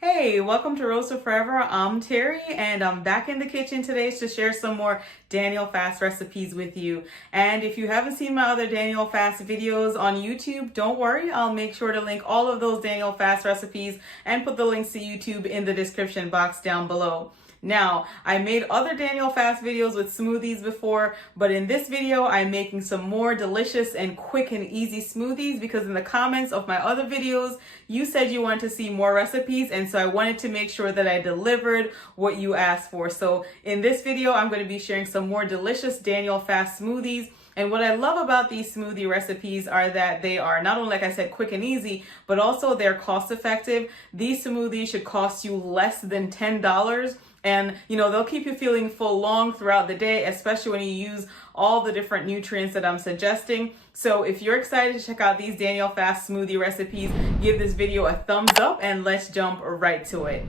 Hey, welcome to Roast Forever. I'm Terry, and I'm back in the kitchen today to share some more Daniel Fast recipes with you. And if you haven't seen my other Daniel Fast videos on YouTube, don't worry. I'll make sure to link all of those Daniel Fast recipes and put the links to YouTube in the description box down below. Now, I made other Daniel Fast videos with smoothies before, but in this video, I'm making some more delicious and quick and easy smoothies because in the comments of my other videos, you said you wanted to see more recipes, and so I wanted to make sure that I delivered what you asked for. So in this video, I'm going to be sharing some more delicious Daniel Fast smoothies. And what I love about these smoothie recipes are that they are not only, like I said, quick and easy, but also they're cost effective. These smoothies should cost you less than $10. And, they'll keep you feeling full long throughout the day, especially when you use all the different nutrients that I'm suggesting. So if you're excited to check out these Daniel Fast smoothie recipes, give this video a thumbs up and let's jump right to it.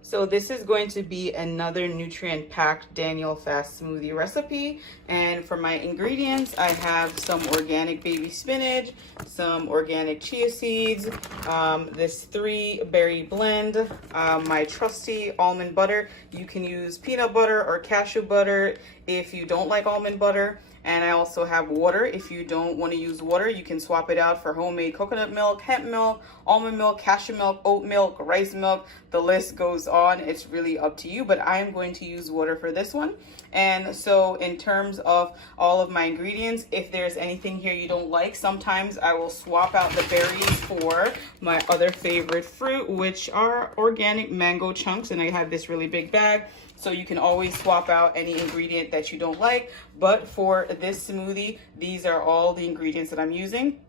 So this is going to be another nutrient-packed Daniel Fast smoothie recipe. And for my ingredients, I have some organic baby spinach, some organic chia seeds, this 3-berry blend, my trusty almond butter. You can use peanut butter or cashew butter if you don't like almond butter. And I also have water. If you don't want to use water, you can swap it out for homemade coconut milk, hemp milk, almond milk, cashew milk, oat milk, rice milk. The list goes on. It's really up to you, but I am going to use water for this one. And so in terms of all of my ingredients, if there's anything here you don't like, sometimes I will swap out the berries for my other favorite fruit, which are organic mango chunks. And I have this really big bag. So you can always swap out any ingredient that you don't like. But for this smoothie, these are all the ingredients that I'm using.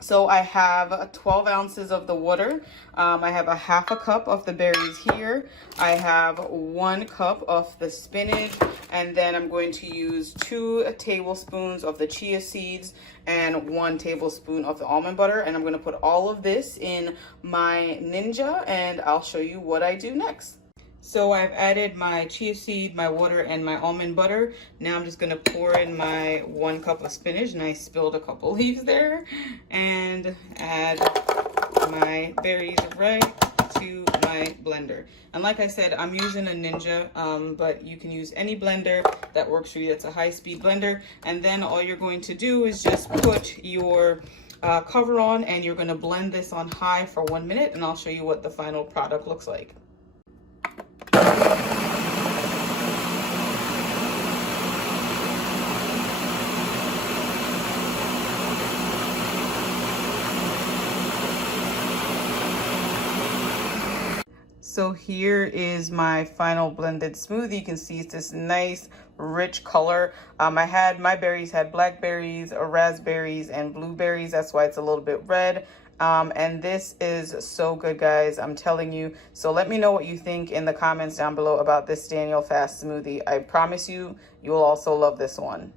So I have 12 ounces of the water. I have a half a cup of the berries here. I have 1 cup of the spinach. And then I'm going to use 2 tablespoons of the chia seeds and 1 tablespoon of the almond butter. And I'm going to put all of this in my Ninja and I'll show you what I do next. So I've added my chia seed, my water, and my almond butter. Now I'm just gonna pour in my 1 cup of spinach, and I spilled a couple leaves there, and add my berries right to my blender. And like I said, I'm using a Ninja, but you can use any blender that works for you. It's a high-speed blender. And then all you're going to do is just put your cover on, and you're gonna blend this on high for 1 minute, and I'll show you what the final product looks like. So here is my final blended smoothie. You can see it's this nice, rich color. My berries had blackberries, raspberries, and blueberries. That's why it's a little bit red. And this is so good, guys. I'm telling you. So let me know what you think in the comments down below about this Daniel Fast smoothie. I promise you, you'll also love this one.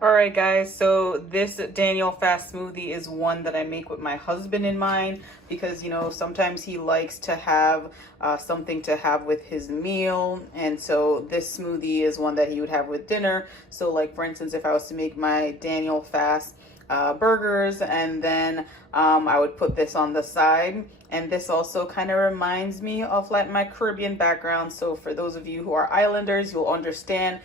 All right, guys, so this Daniel Fast smoothie is one that I make with my husband in mind because, sometimes he likes to have something to have with his meal. And so this smoothie is one that he would have with dinner. So like, for instance, if I was to make my Daniel Fast burgers and then I would put this on the side. And this also kind of reminds me of like my Caribbean background. So for those of you who are islanders, you'll understand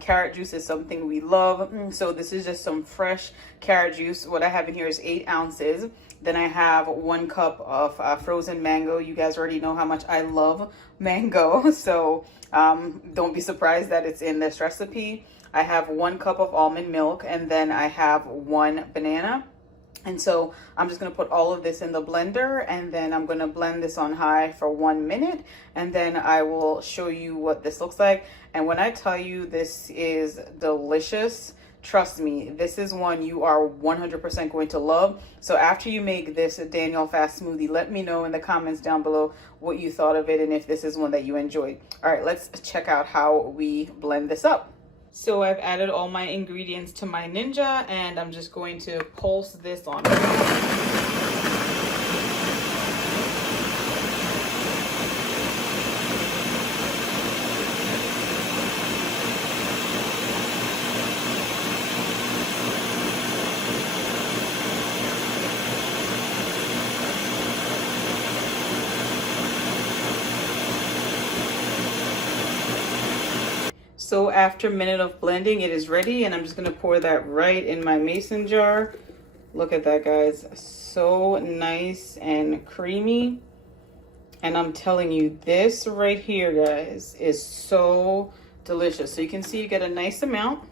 carrot juice is something we love. So this is just some fresh carrot juice. What I have in here is 8 ounces. Then I have 1 cup of frozen mango. You guys already know how much I love mango. So don't be surprised that it's in this recipe. I have 1 cup of almond milk, and then I have 1 banana. And so I'm just going to put all of this in the blender, and then I'm going to blend this on high for 1 minute, and then I will show you what this looks like. And when I tell you this is delicious, trust me, this is one you are 100% going to love. So after you make this Daniel Fast smoothie, let me know in the comments down below what you thought of it and if this is one that you enjoyed. All right, let's check out how we blend this up. So I've added all my ingredients to my Ninja, and I'm just going to pulse this on. So after a minute of blending, it is ready, and I'm just gonna pour that right in my mason jar. Look at that, guys. So nice and creamy. And I'm telling you, this right here, guys, is so delicious. So you can see you get a nice amount,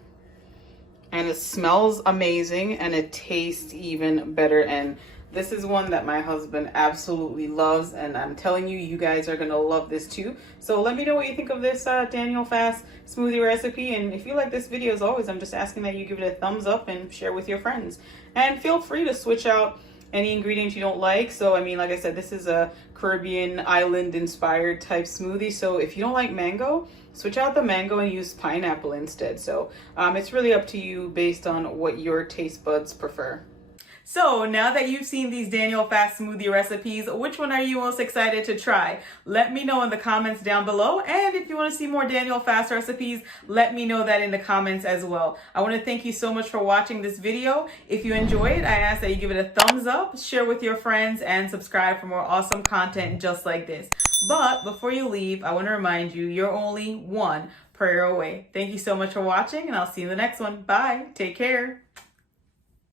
and it smells amazing, and it tastes even better. And this is one that my husband absolutely loves, and I'm telling you, you guys are gonna love this too. So let me know what you think of this Daniel Fast smoothie recipe. And if you like this video, as always, I'm just asking that you give it a thumbs up and share with your friends. And feel free to switch out any ingredients you don't like. So I mean, like I said, this is a Caribbean island inspired type smoothie. So if you don't like mango, switch out the mango and use pineapple instead. So it's really up to you based on what your taste buds prefer. So now that you've seen these Daniel Fast smoothie recipes, which one are you most excited to try? Let me know in the comments down below. And if you want to see more Daniel Fast recipes, let me know that in the comments as well. I want to thank you so much for watching this video. If you enjoyed, I ask that you give it a thumbs up, share with your friends, and subscribe for more awesome content just like this. But before you leave, I want to remind you, you're only one prayer away. Thank you so much for watching, and I'll see you in the next one. Bye. Take care.